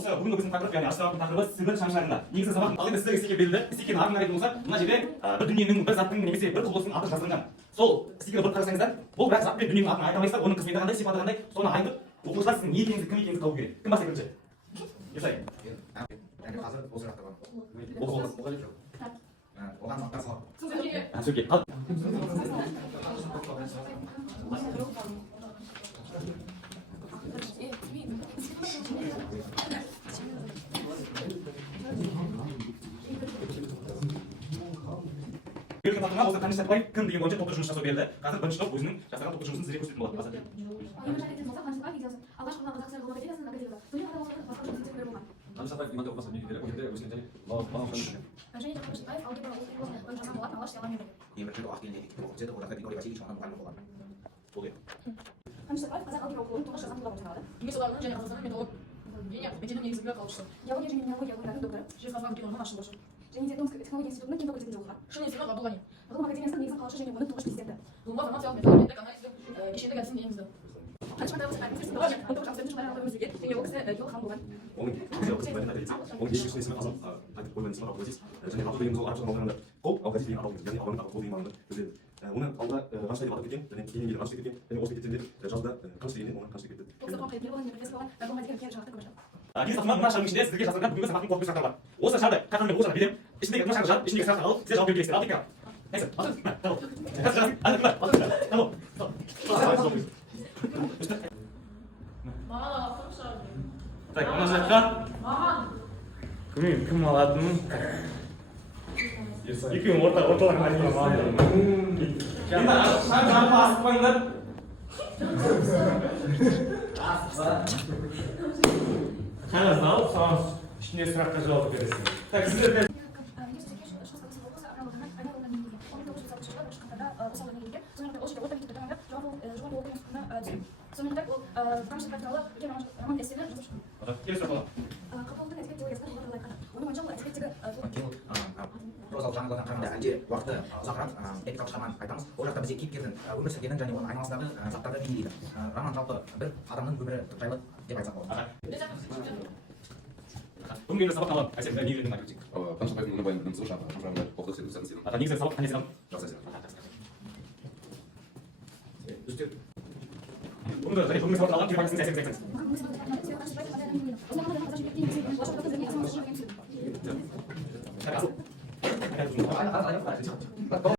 осы бүгінгі біздің тақырып яғни аштықтың тақырыбы сібір шамшырағында. негізгі сабақ ал енді сіздерге стикер берілді. стикердің атын қарайтын болсақ мына жерде бір дүниенің бір заттың немесе бір құбылыстың аты жазылған. сол стикерді бір қарасаңыздар бұл бірақ зат пен дүниенің атын айта алмайсыздар, оның қызметі қандай, сипаты қандай, соны айтып оқушылар сіздің не екеніңізді, кім екеніңізді табу керек. кім бастайды бірінші? Есай. қазір осы жақта бар. оған мақтар салып. Сөке. Берілген тақырыпқа осы қаныш сәтбаев кім деген бойынша топтық жұмыс жасау берді. қазір бірінші топ өзінің жасаған топтық жұмысын сіздерге көрсететін болады. қаныш сәтбаев иманды отбасы мектептері ол жерде өскен және балалар екінші уақыт келді оқып еді одан Григорий Васильевич маған мұғалім болған. қаныш сәтбаев қазақ алгебра оқулығын тұңғыш жазған тұлға болып саналады. еңбек жолдарының және қазақстанның методология мектебінің негізгі қалаушысы. геология және минералогия ғылымдарының докторы Жезқазған кен орнының ашылушы. және технология институтының кен факультетінде оқыған. Шын есімі Ғабдулғани. ғылым академиясының негізін қалаушы және оның тұңғыш президенті. Ғылымға формациялық металлургияндік анализдің кешендік әдісін енгізді. қаныш сәтбаев және ол кісі геолог хан болған. оның екінші есімі азат айтып қойған есімі абдулазиз және абду деген сол арабша аударғанда қол ауғазиз деген атау яғни аударған қол деген мағынада көзделеді. оны алда ғаныштай деп атап кеткен және кейін келіп ғаныш деп кеткен және осы мектептерде жазда қаныш дегеннен оны қаныш деп кетті. ол кісі қоғам қайраткері болған, профессор болған, ғылымға деген үлкен жаңалықтың көші. Келесі тақырыбы мына шардың ішінде сіздерге жазылған бүгінгі сабақтың қорытынды сұрақтары бар. осы шарды қақырмен оқушыларға беремін. ішіндегі мына шарды жазып ішіндегі сұрақтарды алып сіздер жауап беру керексіздер. ал тек несі Маған алып так мына жаққа Маған. кім алатынын екеуің орталарына енді шарды асып қойыңдар. қағазды алып соған ішіне сұраққа жауап бересің. так сіздер сонымен қатар ол қаныш сәтбаев туралы үлкен роман эссені жазып шыққан. келесі сұрақ. Қапалдың әдебиет теориясына ғылыми талдау айтқан. оның ойынша ол әдебиеттегі прозалық жанрлардан қарағанда әлде уақыты ұзақырақ эпикалық шығарманы айтамыз. ол жақта бізде кейіпкердің өмір сүргенін және оның айналасындағы заттарды бейнелейді. роман жалпы бір адамның өмірі жайлы деп айтсақ болады. бүгінгі сабақ қалады. әсем не үйрендің айтып өтсек. қаныш сәтбаевтың өмірбаяны білім сұры шарты шамшырағында оқыту сенің негізгі сабақ қандай сабақ? жақсы әсер. бүгінгі сабақ алған 20 пайызын әсем айтыңыз. қаныш сәтбаев